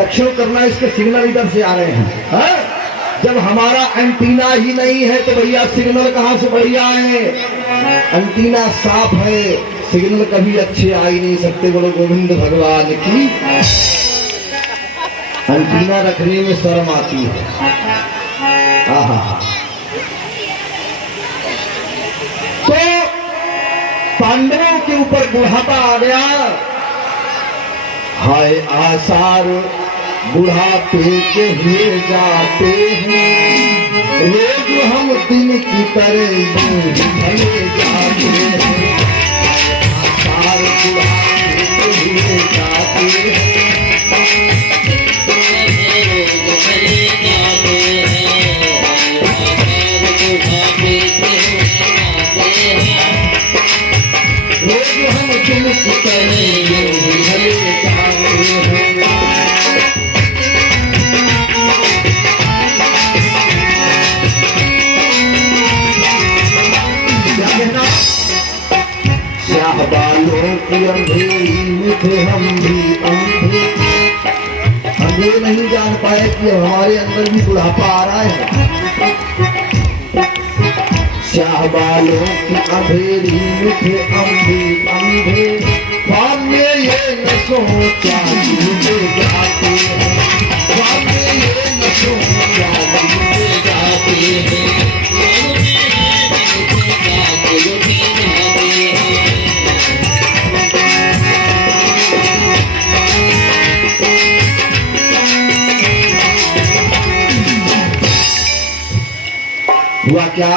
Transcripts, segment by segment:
दक्षिण करना, इसके सिग्नल इधर से आ रहे हैं, है? जब हमारा एंटीना ही नहीं है तो भैया सिग्नल कहां से बढ़िया है? एंटीना साफ है, सिग्नल कभी अच्छे आ ही नहीं सकते। बोलो गोविंद भगवान की। एंटीना रखने में शर्म आती है। आहा। तो पांडवों के ऊपर बुढ़ापा आ गया। हाय आसार बुढ़ापे के हुए जाते हैं, रोज हम दिन की तरह ढले जाते हैं। आसार बुढ़ापे के हुए जाते हैं, रोज हम दिन की तरह ढले जाते हैं। बालों की अंधेरी में थे हम भी अंधे, हम ये नहीं जान पाए कि हमारे अंदर भी बुढ़ापा आ रहा है। श्याह बालों की अंधेरी में थे हम भी अंधे, ख्वाब में ये न सोचा डूबे जाते हैं, ख्वाब में ये न सोचा डूबे जाते हैं। हुआ क्या,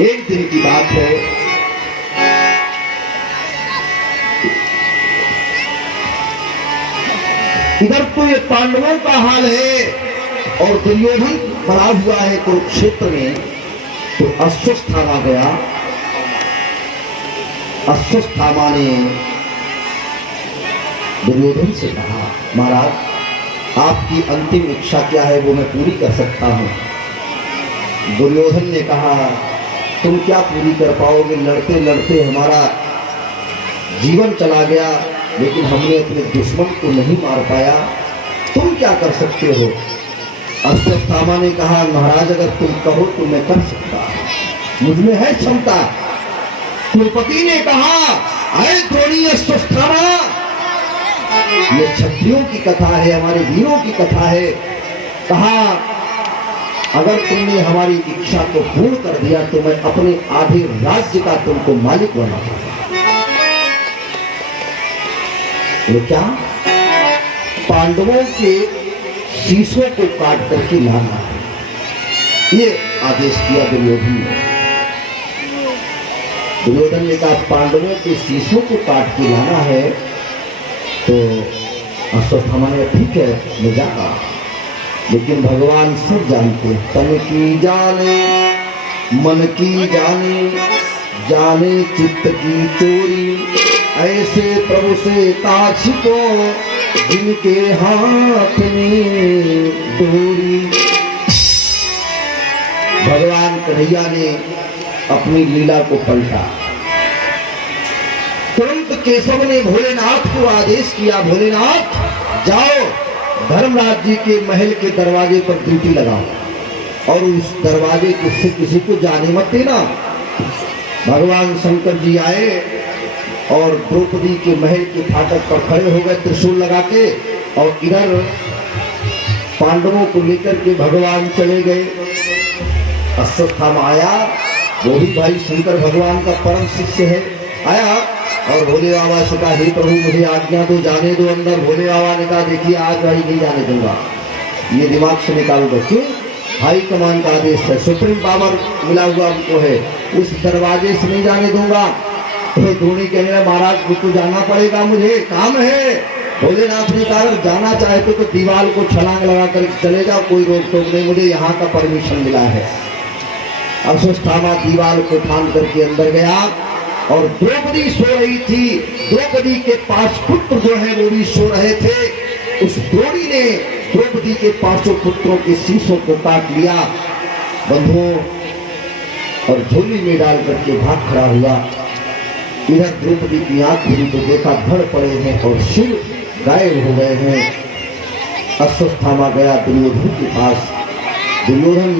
एक दिन की बात है, इधर तो ये पांडवों का हाल है और दुर्योधन बड़ा हुआ है कुरुक्षेत्र में। तो अश्वत्थामा गया। अश्वत्थामा ने दुर्योधन से कहा, महाराज आपकी अंतिम इच्छा क्या है, वो मैं पूरी कर सकता हूं। दुर्योधन ने कहा, तुम क्या पूरी कर पाओगे, लड़ते लड़ते हमारा जीवन चला गया, लेकिन हमने अपने दुश्मन को नहीं मार पाया, तुम क्या कर सकते हो? अश्वत्थामा ने कहा, महाराज अगर तुम कहो तो मैं कर सकता, मुझ में है क्षमता। कुलपति ने कहा, अरे द्रोणी अश्वत्थामा, ये क्षत्रियों की कथा है, हमारे वीरों की कथा है। कहा, अगर तुमने हमारी इच्छा को पूर्ण कर दिया तो मैं अपने आधे राज्य का तुमको मालिक बनाऊंगा। तो क्या, पांडवों के शीशों को काट करके लाना है, ये आदेश किया दुर्योधन ने। दुर्योधन ने कहा, पांडवों के शीशों को काट के लाना है। तो अश्वत्थामा ने, ठीक है मैं जाऊंगा, लेकिन भगवान सब जानते, तन की जाने मन की जाने, जाने चित्त की चोरी, ऐसे प्रभु से ताज को जिनके हाथ में डोरी। भगवान कन्हैया ने अपनी लीला को पलटा। तुरंत केशव ने भोलेनाथ को आदेश किया, भोलेनाथ जाओ धर्मराज जी के महल के दरवाजे पर ड्यूटी लगाओ और उस दरवाजे से किसी को जाने मत देना। भगवान शंकर जी आए और द्रौपदी के महल के फाटक पर खड़े हो गए त्रिशूल लगा के, और इधर पांडवों को लेकर के भगवान चले गए। अश्वत्थामा आया, वो भी भाई शंकर भगवान का परम शिष्य है, आया और भोले बाबा से कहा, हे प्रभु मुझे आज्ञा दो, जाने दो अंदर। भोले बाबा ने कहा, देखिए आज भाई नहीं जाने दूंगा, ये दिमाग से निकाल दो। क्यों? हाई कमान का आदेश है, सुप्रीम पावर मिला हुआ उनको है, उस दरवाजे से नहीं जाने दूंगा। तो धोनी कहने लगा, महाराज मुझको जाना पड़ेगा, मुझे काम है। भोलेनाथ ने कहा, जाना चाहते तो दीवार को छलांग लगा कर चले जाओ, कोई रोक टोक नहीं, मुझे यहाँ का परमिशन मिला है। अश्वत्थामा दीवार को ठान करके अंदर गया और द्रौपदी सो रही थी। द्रौपदी के 5 पुत्र जो है वो भी सो रहे थे। उस द्रोणी ने द्रौपदी के 5 पुत्रों के शीशों को काट लिया बंधुओं और झोली में डाल करके भाग खड़ा हुआ। इधर द्रौपदी की आंख खुली तो देखा धड़ पड़े हैं और शिव गायब हो गए हैं। अश्वत्थामा गया दुर्योधन के पास। दुर्योधन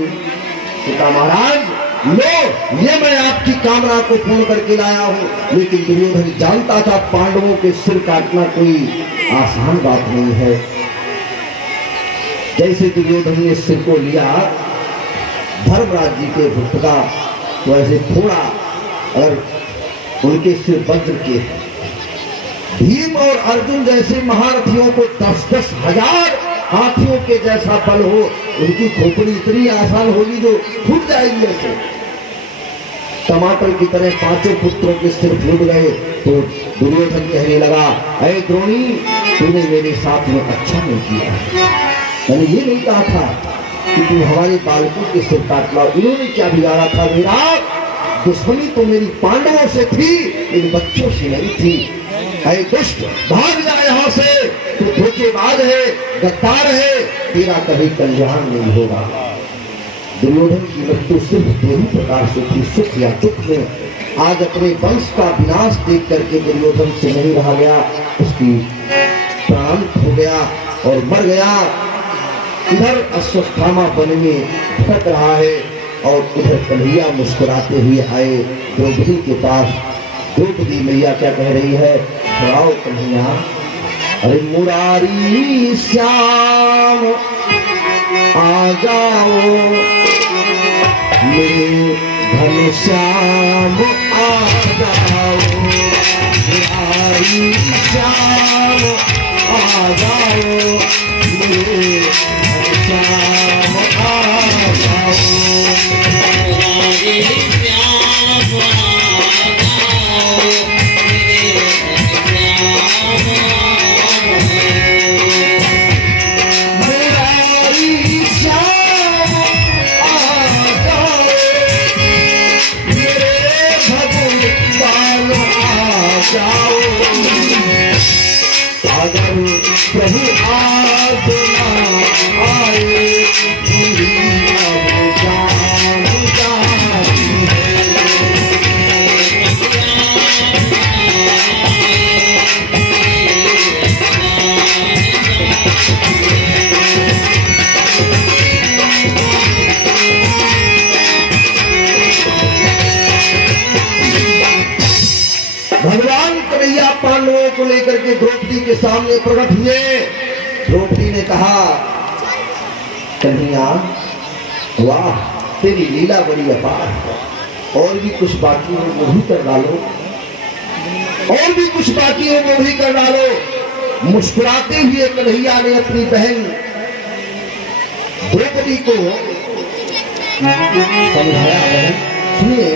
ने कहा महाराज लो, ये मैं आपकी कामना को पूर्ण करके लाया हूं। लेकिन दुर्योधन जानता था पांडवों के सिर काटना कोई आसान बात नहीं है। जैसे दुर्योधन ने सिर को लिया धर्मराज जी के भक्त का, तो ऐसे थोड़ा अगर उनके सिर वज्र के, भीम और अर्जुन जैसे महारथियों को 10-10 हजार हाथियों के जैसा बल हो, उनकी खोपड़ी इतनी आसान होगी जो फूट जाएगी। ऐसे टमाटर की तरह 5 पुत्रों के सिर फूट गए। तो दुर्योधन कहने लगा, अरे द्रोणी, तूने मेरे साथ में अच्छा नहीं किया। मैंने ये नहीं कहा था कि तू हमारे बालकों के सिर काट लाओ। इन्होंने क्या बिगाड़ा था? मेरा दुश्मनी तो मेरी पांडवों से थी, इन बच्चों से नहीं थी। अरे दुष्ट, भाग जा यहाँ से, तू धोखेबाज है, गद्दार है, तेरा कभी कल्याण नहीं होगा। दुर्योधन की मृत्यु सिर्फ 2 ही प्रकार से थी, सुख या दुख में। आज अपने वंश का विनाश देख करके दुर्योधन से नहीं रहा गया, उसकी प्राण खो गया और मर गया। इधर अश्वत्थामा वन में भटक रहा है और उधर कन्हैया मुस्कुराते हुए आए द्रौपदी के पास। द्रौपदी मैया क्या कह रही है? आओ कन्हैया। अरे मुरारी श्याम आ जाओ, मेरे घन श्याम आ जाओ, मुरारी श्याम आ जाओ, मेरे घन श्याम आ जाओ, मुरारी श्याम आ जाओ, अगर प्रभु आज ना आए, अब जान जाती भगवान कन्हैया पांडवों को लेकर के द्रौपदी के सामने प्रकट हुए। द्रौपदी ने कहा, कन्हैया वाह, तेरी लीला बड़ी अपार है, और भी कुछ बाकी हो वो भी कर डालो, और भी कुछ बाकी हो वो भी कर डालो। मुस्कुराते हुए कन्हैया ने अपनी बहन द्रौपदी को समझाया, बहन सुनिए,